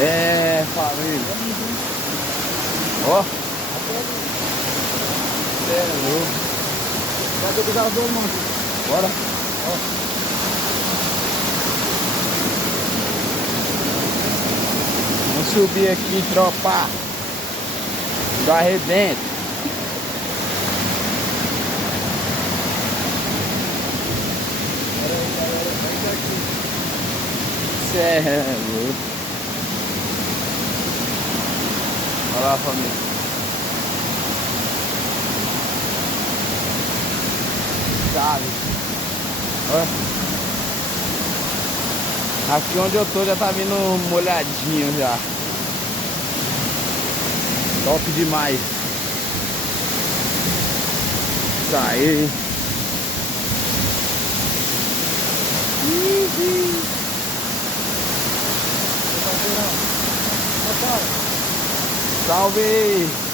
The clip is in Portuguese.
É, família. Ó. É louco. Cadê o gravador, mano? Bora. Vamos subir aqui, tropa. Do arrebento. Cê é louco. Olha lá, família. Chave. Olha. Aqui onde eu tô já tá vindo molhadinho já. Top demais. Isso aí. Salve!